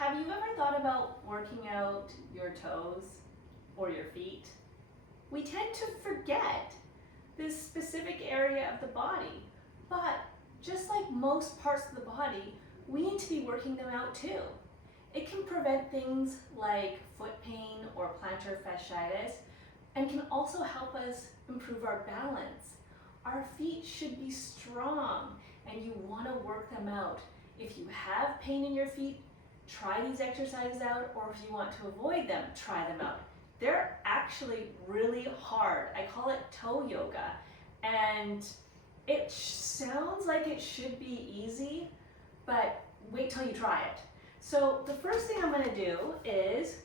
Have you ever thought about working out your toes or your feet? We tend to forget this specific area of the body, but just like most parts of the body, we need to be working them out too. It can prevent things like foot pain or plantar fasciitis and can also help us improve our balance. Our feet should be strong and you want to work them out. If you have pain in your feet, try these exercises out, or if you want to avoid them, try them out. They're actually really hard. I call it toe yoga, and it sounds like it should be easy, but wait till you try it. So the first thing I'm gonna do is,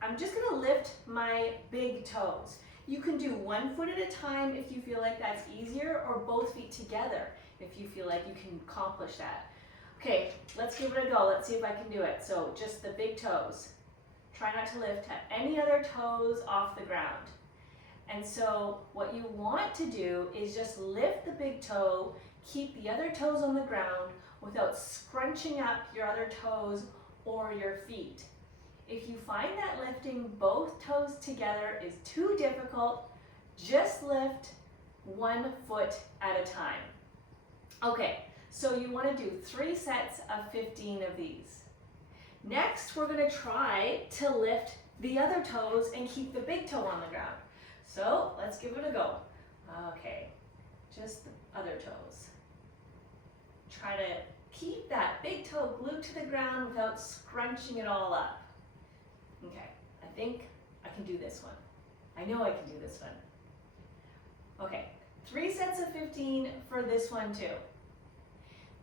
I'm just gonna lift my big toes. You can do one foot at a time if you feel like that's easier, or both feet together if you feel like you can accomplish that. Okay, let's give it a go. Let's see if I can do it. So just the big toes. Try not to lift any other toes off the ground. And so what you want to do is just lift the big toe, keep the other toes on the ground without scrunching up your other toes or your feet. If you find that lifting both toes together is too difficult, just lift one foot at a time. Okay, so you want to do 3 sets of 15 of these. Next, we're going to try to lift the other toes and keep the big toe on the ground. So let's give it a go. Okay, just the other toes. Try to keep that big toe glued to the ground without scrunching it all up. Okay, I think I can do this one. I know I can do this one. Okay, 3 sets of 15 for this one too.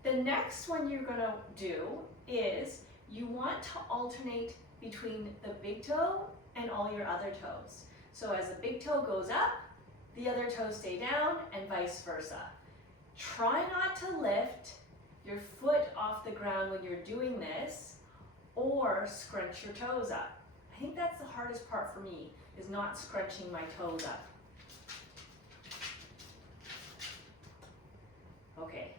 The next one you're gonna do is you want to alternate between the big toe and all your other toes. So as the big toe goes up, the other toes stay down and vice versa. Try not to lift your foot off the ground when you're doing this or scrunch your toes up. I think that's the hardest part for me, is not scrunching my toes up. Okay.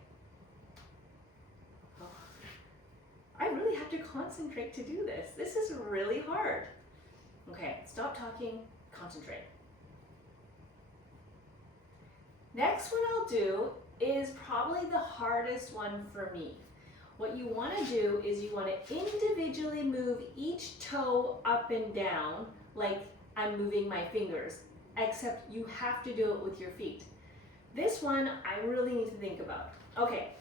Oh. I really have to concentrate to do this. This is really hard. Okay, stop talking, concentrate. Next one I'll do is probably the hardest one for me. What you want to do is you want to individually move each toe up and down like I'm moving my fingers, except you have to do it with your feet. This one I really need to think about. Okay,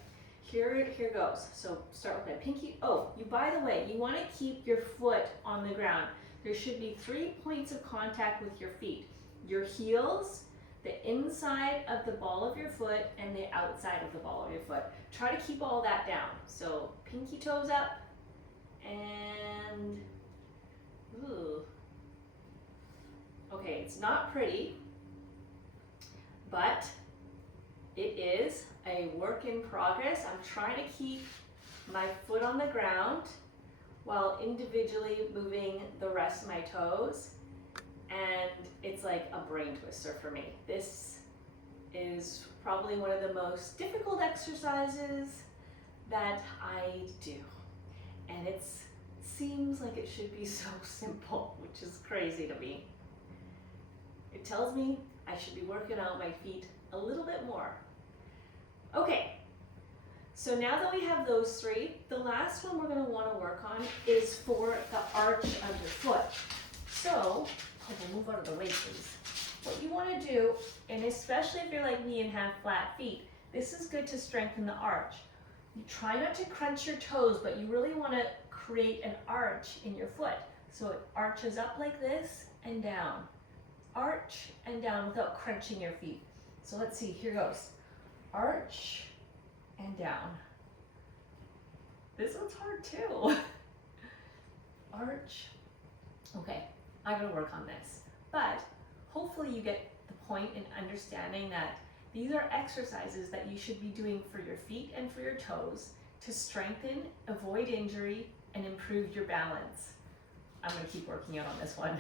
here goes. So start with my pinky. Oh, by the way, you want to keep your foot on the ground. There should be 3 points of contact with your feet. Your heels, the inside of the ball of your foot, and the outside of the ball of your foot. Try to keep all that down. So pinky toes up, and ooh. Okay, it's not pretty, but it is a work in progress. I'm trying to keep my foot on the ground while individually moving the rest of my toes. And it's like a brain twister for me. This is probably one of the most difficult exercises that I do. And it seems like it should be so simple, which is crazy to me. It tells me I should be working out my feet a little bit more. Okay, so now that we have those 3, the last one we're going to want to work on is for the arch of your foot. So, we'll move out of the way, please. What you want to do, and especially if you're like me and have flat feet, this is good to strengthen the arch. You try not to crunch your toes, but you really want to create an arch in your foot. So it arches up like this and down. Arch and down without crunching your feet. So let's see, here goes. Arch and down. This one's hard too. Arch. Okay, I'm gonna work on this. But hopefully you get the point in understanding that these are exercises that you should be doing for your feet and for your toes to strengthen, avoid injury, and improve your balance. I'm gonna keep working out on this one.